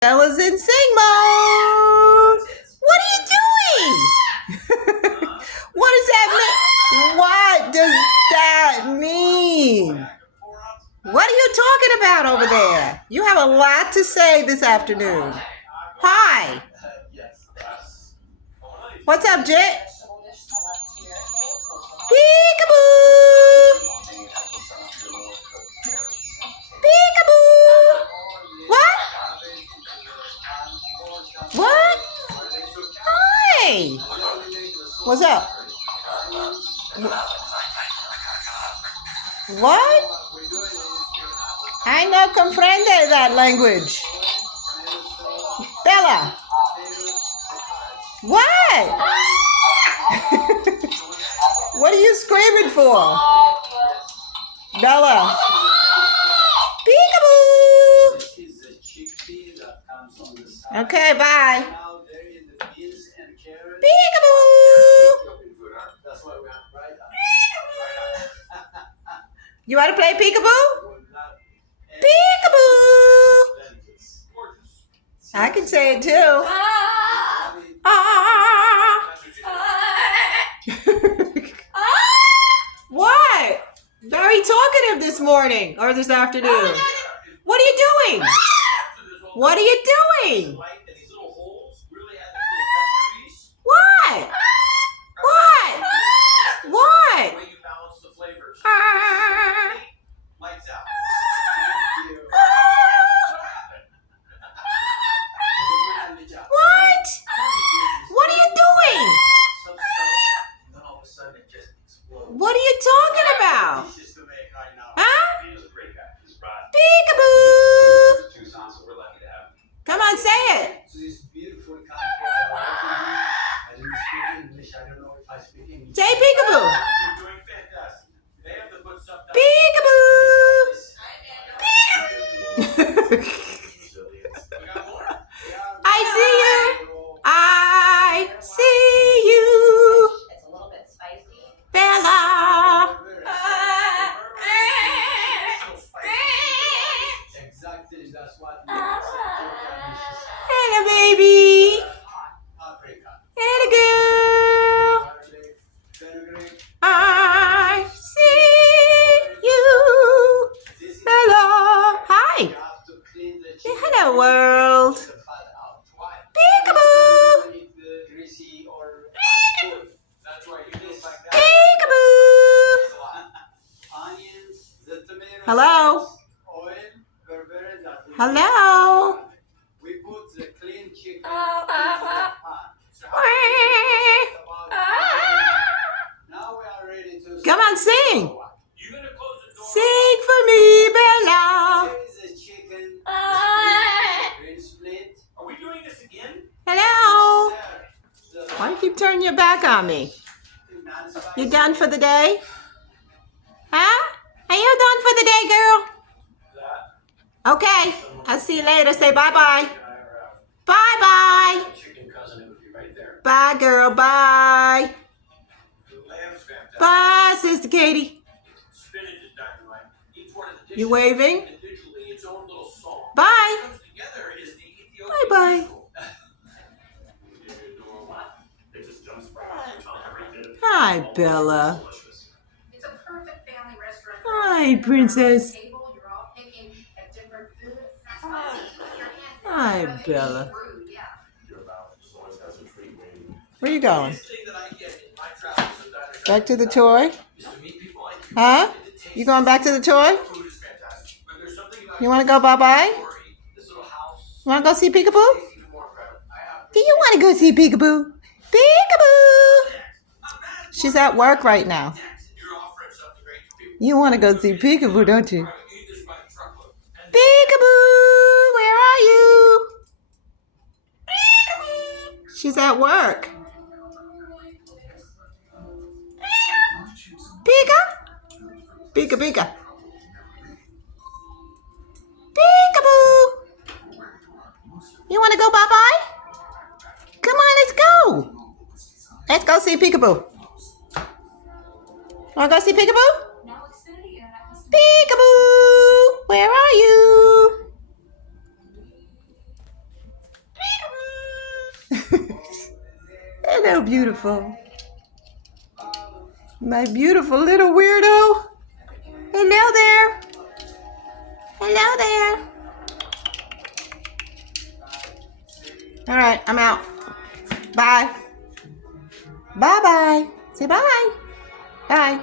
Bella's in sing mode. What are you doing? What does that mean? What does that mean? What are you talking about over there? You have a lot to say this afternoon. Hi. What's up, Jet? Peekaboo. Peekaboo. What? What? Hi. What's up? What? I no comprende that language. Bella. What? What are you screaming for? Bella. Peekaboo. Okay, bye. Peekaboo. You want to play peekaboo? Peekaboo. I can say it too. Ah. What? Very talkative this morning or this afternoon. What are you doing? What are you doing? What? What? What? Ah. What? What are you doing? What are you talking about? Huh? Peekaboo. Come on, say it. Say peekaboo. Peekaboo. I see you. I see you. Bella. Hello, baby. Hello, girl. I see you. Bella. Hi. Say hello, world. Peekaboo. Peekaboo. Hello. Hello. Come on, sing. Sing for me, Bella. Hello. Why do you keep turning your back on me? You done for the day? Huh? Are you done for the day, girl? Okay. I'll see you later. Say bye-bye. Bye-bye. Bye, girl. Bye. Bye, Sister Katie. You waving? Bye. Bye-bye. Hi, Bella. Hi, princess. Hi, Bella. Where you going? Back to the toy? Huh? You going back to the toy? You want to go bye-bye? You want to go see Peekaboo? Do you want to go see Peekaboo? Peekaboo! She's at work right now. You want to go see Peekaboo, don't you? Peekaboo! Where are you? She's at work. Pika? Pika, Pika. Peekaboo! You want to go bye-bye? Come on, let's go. Let's go see Peekaboo. Want to go see Peekaboo? Peekaboo! Where are you? Hello, beautiful. My beautiful little weirdo. Hello there. Hello there. All right, I'm out. Bye. Bye-bye. Say bye. Bye.